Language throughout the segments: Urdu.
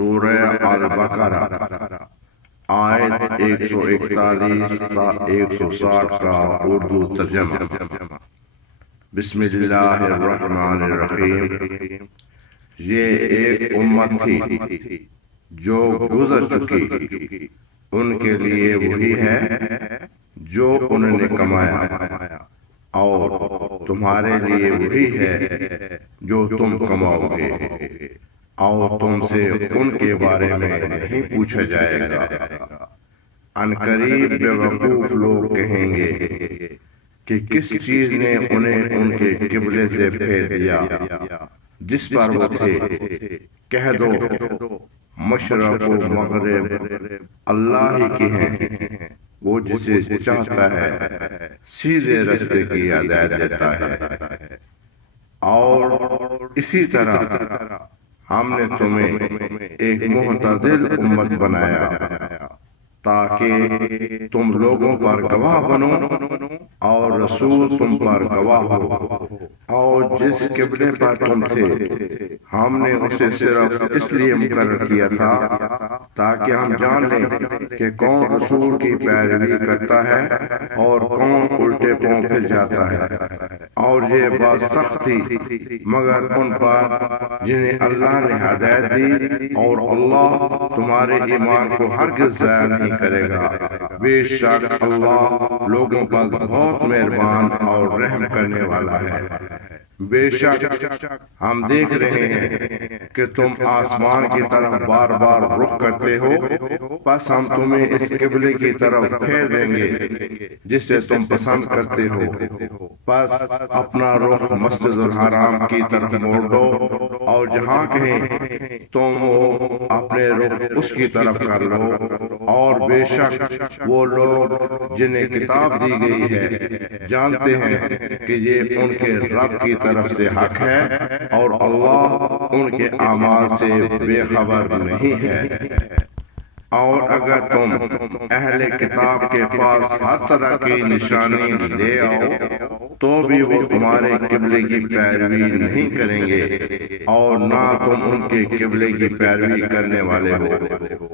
سورہ البقرہ آیت 141 تا 160 کا اردو ترجمہ۔ بسم اللہ الرحمن الرحیم۔ یہ ایک امت تھی جو گزر چکی، ان کے لیے وہی ہے جو انہوں نے کمایا، اور تمہارے لیے وہی ہے جو تم کماؤ گے، اور تم سے ان کے بارے میں نہیں پوچھا جائے گا۔ ان قریب بے وقوف لوگ کہیں گے کہ کس چیز نے انہیں ان کے قبلے سے پھیر دیا جس پر وہ تھے۔ کہہ دو مشرق و مغرب اللہ ہی کی ہیں، وہ جسے چاہتا ہے سیدھے رستے کی ہدایت دیتا ہے۔ اور اسی طرح ہم نے تمہیں ایک معتدل امت بنایا تاکہ تم لوگوں پر گواہ بنو اور رسول تم پر گواہ ہو۔ اور جس قبلے پر تم تھے ہم نے اسے صرف اس لیے مقرر کیا تھا تاکہ ہم جان لیں کہ کون رسول کی پیروی کرتا ہے اور کون الٹے پاؤں پھر جاتا ہے۔ اور یہ بات سخت تھی مگر ان پر جنہیں اللہ نے ہدایت دی، اور اللہ تمہارے ایمان کو ہرگز ضائع نہیں کرے گا۔ بے شک اللہ لوگوں پر بہت مہربان اور رحم کرنے والا ہے۔ بے شک ہم دیکھ رہے ہیں کہ تم آسمان کی طرف بار بار رخ کرتے ہو، پس ہم تمہیں اس قبلے کی طرف پھیر دیں گے جسے تم پسند کرتے ہو۔ پس اپنا رخ مسجد الحرام کی طرف موڑ دو، اور جہاں کہیں تم ہو اپنے رخ اس کی طرف کر لو۔ اور بے شک وہ لوگ جنہیں کتاب دی گئی ہے جانتے ہیں کہ یہ ان کے رب کی طرف سے حق ہے، اور اللہ ان کے اعمال سے بے خبر نہیں ہے۔ اور اگر تم اہل کتاب کے پاس ہر طرح کی نشانی لے آؤ تو بھی وہ تمہارے قبلے کی پیروی نہیں کریں گے، اور نہ تم ان کے قبلے کی پیروی کرنے والے ہو،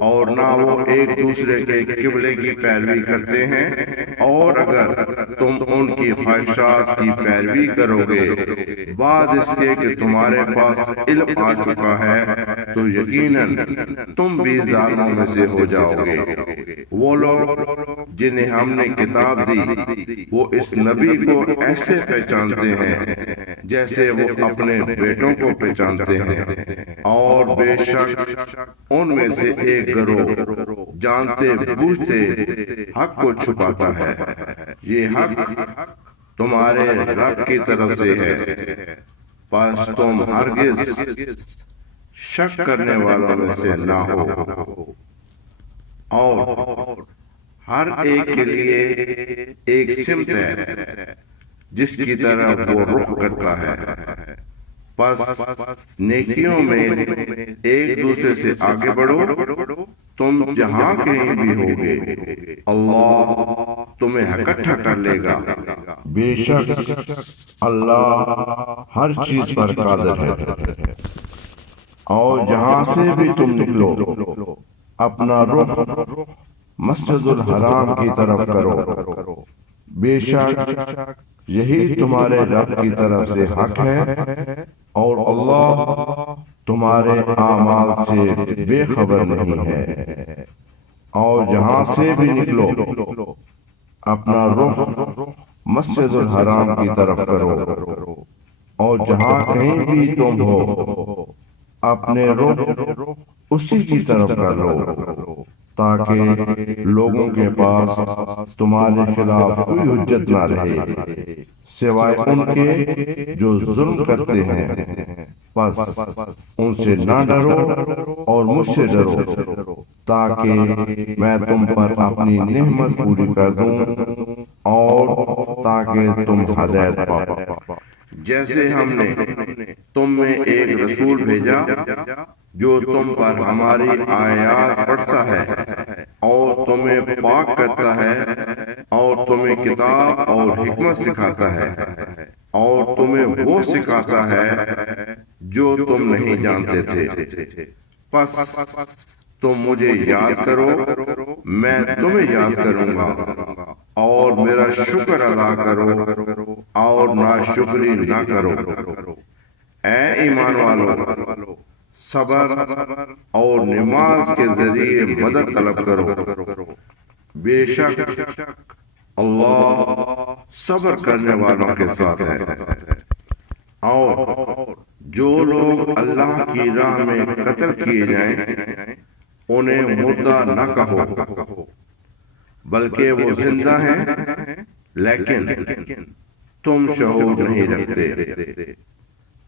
اور نہ وہ ایک دوسرے کے قبلے کی پیروی کرتے ہیں۔ اور اگر تم ان کی خواہشات کی پیروی کرو گے بعد اس کے کہ تمہارے پاس علم آ چکا ہے تو یقیناً تم بھی ظالموں میں سے ہو جاؤ گے۔ وہ لوگ جنہیں ہم نے کتاب دی وہ اس نبی کو ایسے پہچانتے ہیں جیسے وہ اپنے بیٹوں کو پہچانتے ہیں، اور بے شک ان میں سے ایک گروہ جانتے بوجھتے حق کو چھپاتا ہے۔ یہ حق تمہارے رب کی طرف سے ہے، پس تم ہرگز شک کرنے والوں میں سے نہ ہو۔ اور ہر ایک کے لیے ایک سمت ہے جس کی طرف وہ رخ کرتا ہے، پس نیکیوں میں ایک دوسرے سے آگے بڑھو۔ تم جہاں کہیں بھی ہوگے اللہ تمہیں اکٹھا کر لے گا۔ بے شک اللہ ہر چیز پر قادر ہے۔ اور جہاں سے بھی تم نکلو اپنا رخ مسجد الحرام کی طرف کرو، بے شک یہی تمہارے رب کی طرف سے حق ہے، اور اللہ تمہارے اعمال سے بے خبر نہیں ہے۔ اور جہاں سے بھی نکلو اپنا رخ مسجد الحرام کی طرف کرو، اور جہاں کہیں بھی تم ہو اپنے رخ اسی کی طرف کر لو، تاکہ لوگوں کے پاس تمہارے خلاف کوئی حجت نہ رہے سوائے ان کے جو ظلم کرتے ہیں۔ پس ان سے نہ ڈرو اور مجھ سے ڈرو تاکہ میں تم پر اپنی نعمت پوری کر دوں اور تاکہ تم ہدایت پاؤ۔ جیسے ہم نے تم میں ایک رسول بھیجا جو تم پر ہماری آیات پڑھتا ہے اور تمہیں پاک کرتا ہے اور تمہیں کتاب اور حکمت سکھاتا ہے اور تمہیں وہ سکھاتا ہے جو تم نہیں جانتے تھے، پس تم مجھے یاد کرو، میں تمہیں یاد کروں گا، اور میرا شکر ادا کرو اور ناشکری نہ کرو۔ اے ایمان والو، صبر اور نماز کے ذریعے مدد طلب کرو، بے شک اللہ صبر کرنے والوں کے ساتھ ہے۔ اور جو لوگ اللہ کی راہ میں قتل کیے جائیں انہیں مردہ نہ کہو، بلکہ وہ زندہ ہیں لیکن تم شعور نہیں رکھتے۔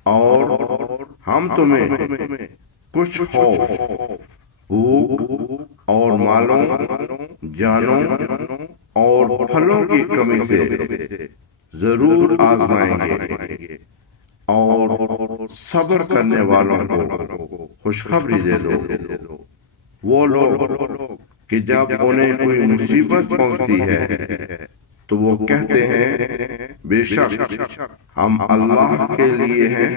اور ہم تمہیں کچھ خوف، بھوک اور مالوں، جانوں اور پھلوں کی کمی سے ضرور آزمائیں گے، اور صبر کرنے والوں کو خوشخبری دے دو۔ وہ لوگ کہ جب انہیں کوئی مصیبت پہنچتی ہے تو وہ کہتے ہیں بے شک ہم اللہ کے لیے ہیں،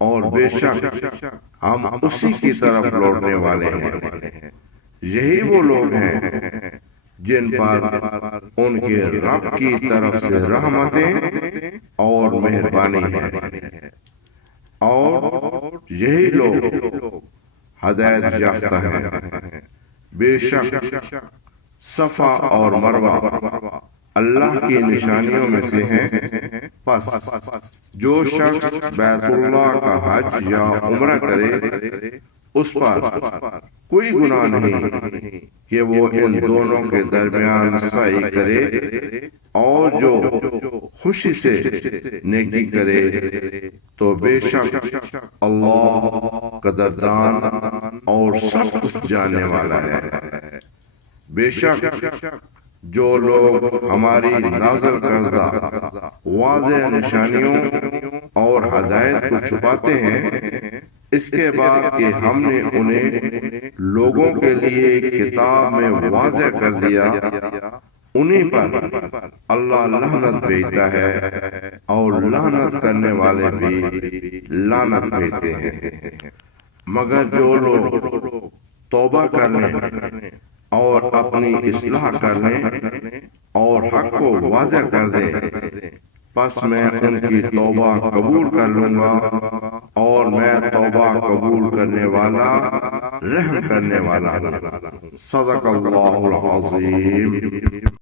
اور بے شک ہم اسی کی طرف لوٹنے والے ہیں۔ یہی وہ لوگ ہیں جن پر ان کے رب کی طرف سے رحمتیں اور مہربانی ہے، اور یہی لوگ ہدایت یافتہ ہیں۔ بے شک صفا اور مروہ اللہ کی نشانیوں میں سے ہیں، پس جو شخص بیت اللہ کا حج یا عمرہ کرے اس پر کوئی گناہ نہیں کہ وہ ان دونوں کے درمیان سعی کرے، اور جو خوشی سے نیکی کرے تو بے شک اللہ قدردان اور سب کچھ جاننے والا ہے۔ بے شک جو لوگ ہماری نازل کردہ واضح نشانیوں اور ہدایت کو چھپاتے ہیں، اس کے بعد کہ ہم نے انہیں لوگوں کے لیے کتاب میں واضح کر دیا، انہیں پر اللہ لعنت بھیجتا ہے، اور لعنت کرنے والے بھی لعنت بھیجتے ہیں۔ مگر جو لوگ توبہ کرنے اور اپنی اصلاح کرنے اور حق کو واضح کر دیں، پس میں ان کی توبہ قبول کر لوں گا، اور میں توبہ قبول کرنے والا، رحم کرنے والا ہوں۔ صدق اللہ العظیم۔